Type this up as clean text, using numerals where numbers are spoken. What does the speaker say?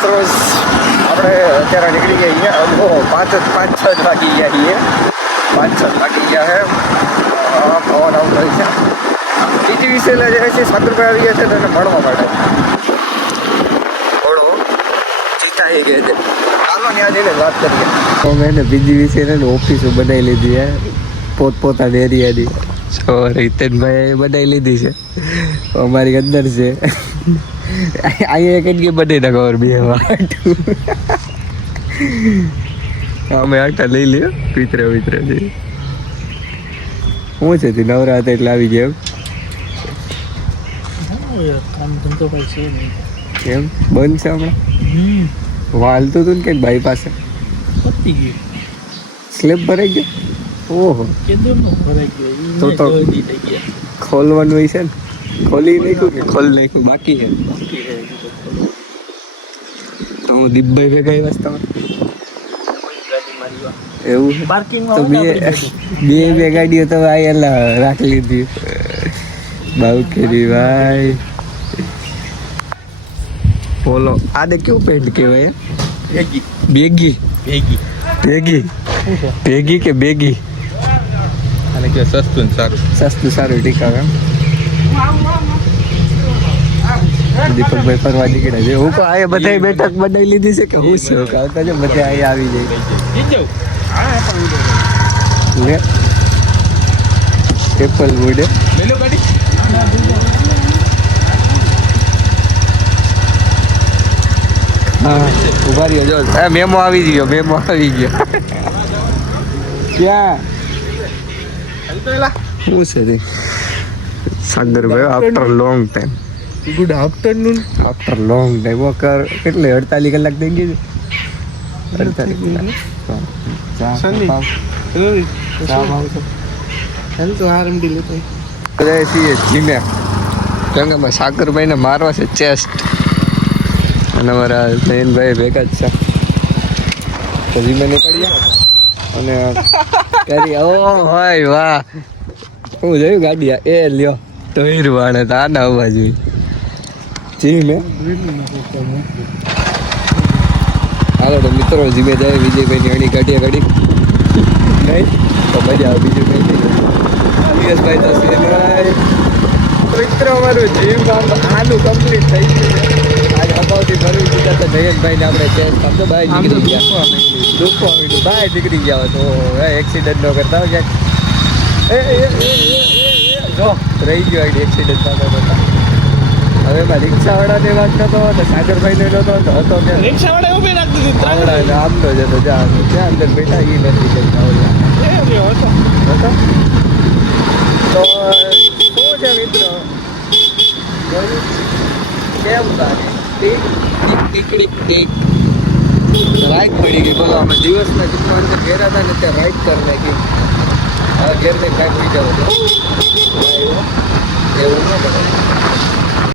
મિત્રો આપણે અત્યારે નીકળી ગયા અહીંયા 5-6 વાગી ગયા છીએ 5-6 વાગી ગયા છે પવન આવું થાય છે બીજી વિશે જાય છે 7 રૂપિયા આવી ગયા છે તેને મળવા માટે થોડો જીતાઈ ગઈ છે ચાલો ત્યાં જઈને વાત કરીએ તો મેં બીજી વિશે ઓફિસો બનાવી લીધી છે પોતપોતાની એરિયાની રીતનભાઈ બનાવી લીધી છે અમારી અંદર છે અહીંયા કેટલી બધી ના ખબર બે અમે આટા લઈ લ્યો વિતરે છે શું છે તે નવરા હતા એટલે આવી ગયા કામ ધંધો કઈ છે નહીં એમ બંધ છે હમણાં વાલતું હતું ને કંઈક ભાઈ પાસે પતી ગયું સ્લેબ ભરાઈ ગયો ઓહો કેદરનો ભરાઈ ગયો તો ખોલવાનું હોય છે ને ખોલી નાખ્યું કે ખોલી નાખ્યું બાકી છે તો હું દીપભાઈ ભેગા આવ્યા એવું તો બે ગાડીઓ તો એલા રાખી લીધી બાઉખેરી ભાઈ બોલો આને કેવું પેન્ટ કહેવાય બેગી કે બેગી અને કે સસ્તું સારું ટીકાવ એમ દીપકભાઈ ફરવા નીકળ્યા છે હું આ બધા બેઠક બનાવી લીધી છે કે હું છું આવતા છે બધા અહીંયા આવી જાય લે એપલ વુડ હા ઉભા રહ્યો જો મેમો આવી ગયો ક્યાં શું છે તે સાગરભાઈ after long time good afternoon after long time વોકર કેટલે 48 કલાક થઈ ગઈ છે 48 તો આરએમડી લેતો બધા છીએ જીમે કેમ કે અમારે સાગરભાઈને મારવા છે ચેસ્ટ અને અમારા નયનભાઈ ભેગા જ છે તો જીમે નીકળ્યા અને કરી ઓ ભાઈ વાહ હું જોયું ગાડી એ લ્યો તો હીરવાણે તો આના આવવા જોઈએ જીમે હાલો તો મિત્રો જીમે જાય વિજયભાઈની અણી કાઢીએ ગાડી નહીં તો મજા આવે બીજું કંઈ નહીં અલિયાસભાઈ તો છે મિત્રો અમારું જીમ આનું કમ્પ્લીટ થઈ ગયું છે આજે અગાઉથી ભરવી દીધા તો નયનભાઈને આપણે ચેન્જ આપતો બહાર નીકળી ગયા દુખવા માંડ્યું બહાર નીકળી ગયા તો એક્સિડન્ટ ન કરતા હોય ક્યાંક જો રહી ગયો એક્સિડન્ટ થતા હવે એમાં રિક્ષાવાળાને વાત નતો તો સાગરભાઈને નતો તો હતો કે રિક્ષાવાળા ઉભી રાખી દીધી આવડા આમનો જતો જ્યાં અંદર બેઠા એ નથી કરતા હતો તો શું છે મિત્રો કેમ લાગે રાઈટ પડી ગઈ બોલો અમે દિવસના જેટલું અંદર ઘેર હતા ને ત્યાં રાઈટ કરી નાખી હવે ઘેર ને કાંઈ પડી જાવ એવું ન બને